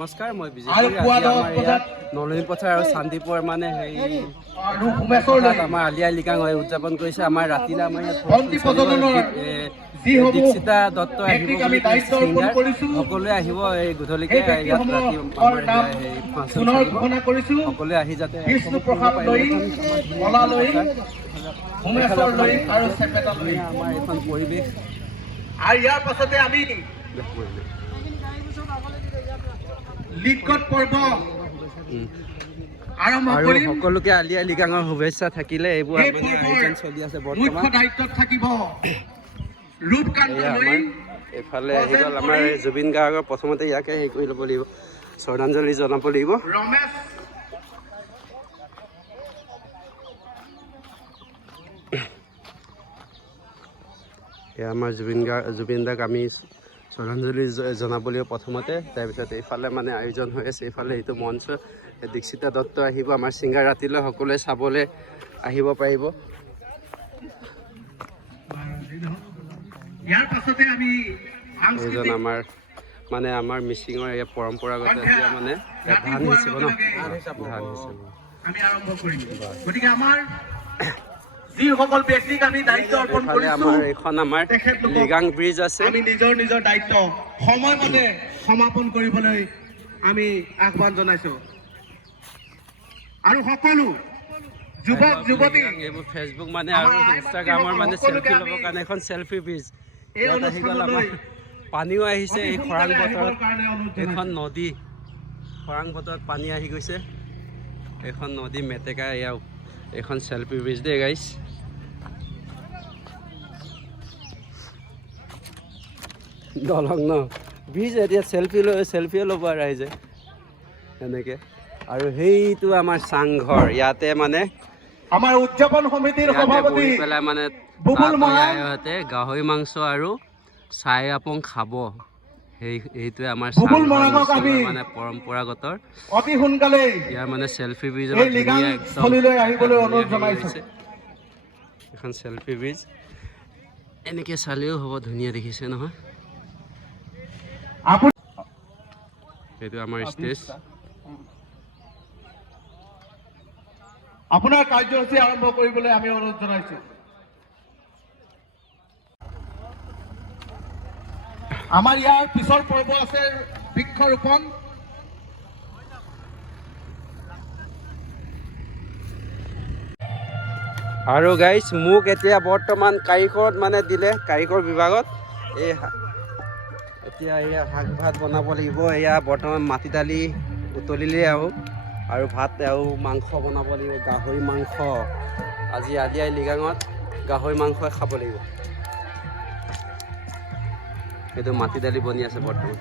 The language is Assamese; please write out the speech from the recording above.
নমস্কাৰ, মই বিজয় নলনী পথাৰ আৰু শান্তিপুৰ মানে আমাৰ আলি আই লৃগাং উদযাপন কৰিছে। আমাৰ ৰাতিলে আমাৰ দীক্ষিতা দত্ত আহিব বুলি কৈছে, ছিংগাৰ সকলোৱে আহিব। এই গধূলিকে ইয়াত ৰাতি সকলোৱে আহি যাতে আমাৰ এইখন পৰিৱেশ আৰু ইয়াৰ পাছতে আমি লিগত পৰ্ব আৰম্ভ কৰিম। সকলোকে আলি আই লৃগাঙৰ শুভেচ্ছা থাকিলে। এইবোৰ আয়োজন চলি আছে বৰ্তমান। দায়িত্বত থাকিব ৰূপকান্ত লৈ। এইফালে আহি গ'ল আমাৰ জুবিন গাৰ্গৰ। প্ৰথমতে ইয়াকে হেৰি কৰি ল'ব লাগিব, শ্ৰদ্ধাঞ্জলি জনাব লাগিব। ৰমেশ এয়া আমাৰ জুবিন দাক আমি শ্ৰদ্ধাঞ্জলি জনাব লাগিব প্ৰথমতে। তাৰপিছত এইফালে মানে আয়োজন হৈ আছে। এইফালে এইটো মঞ্চ, দীক্ষিতা দত্ত আহিব আমাৰ ছিংগাৰ। ৰাতিলৈ সকলোৱে চাবলৈ আহিব পাৰিব। ইয়াৰ পাছতে আমি এইজন আমাৰ মিচিঙৰ এই পৰম্পৰাগত এতিয়া মানে ধান হিচাপ ন, ধান হিচাপ আমি আৰম্ভ কৰিম। গতিকে আমাৰ যিসকল ব্যক্তিক আমি দায়িত্ব অৰ্পণ কৰিছো, আমাৰ এইখন আমাৰ লৃগাং ব্ৰিজ আছে। আমি নিজৰ দায়িত্ব সময়মতে সমাপন কৰিবলৈ আমি আহ্বান জনাইছো। আৰু সকলো যুৱক যুৱতী এইবোৰ ফেচবুক মানে আৰু ইনষ্টাগ্ৰামৰ মানে চেলফি ল'বৰ কাৰণে এখন চেলফি ব্ৰিজ। ইয়াত আহি গ'ল আমাৰ পানীও আহিছে। এই খৰাং বতৰত এইখন নদী, খৰাং বতৰত পানী আহি গৈছে। এইখন নদী মেটেকা। এয়া এইখন চেলফি ব্ৰিজ দেই গাইছ। দলং ন ব্ৰিজ। এতিয়া চেলফিও ল'ব ৰাইজে এনেকৈ। আৰু সেইটো আমাৰ চাংঘৰ। ইয়াতে মানে আমাৰ উদযাপন সমিতিৰ সভাপতি পেলাই মানে গাহৰি মাংস আৰু চাই আপং খাব। সেইটোৱে আমাৰ মানে পৰম্পৰাগত। অতি সোনকালে ইয়াৰ মানে চেলফি ব্ৰিজ এখন চেলফি ব্ৰিজ এনেকৈ চালেও হ'ব, ধুনীয়া দেখিছে নহয়। সেইটো আমাৰ ষ্টেজ। আপোনাৰ কাৰ্যসূচী আৰম্ভ কৰিবলৈ আমি অনুৰোধ জনাইছো। আমাৰ ইয়াৰ পিছৰ পৰ্ব আছে বৃক্ষৰোপণ। আৰু গাইছ মোক এতিয়া বৰ্তমান কাৰিকৰত মানে দিলে, কাৰিকৰ বিভাগত। এই এতিয়া এয়া শাক ভাত বনাব লাগিব। এয়া বৰ্তমান মাটি দালি উতলিলে আৰু ভাত আৰু মাংস বনাব লাগিব, গাহৰি মাংস। আজি আলি আই লৃগাঙত গাহৰি মাংসই খাব লাগিব। এইটো মাটি দালি বনি আছে বৰ্তমান।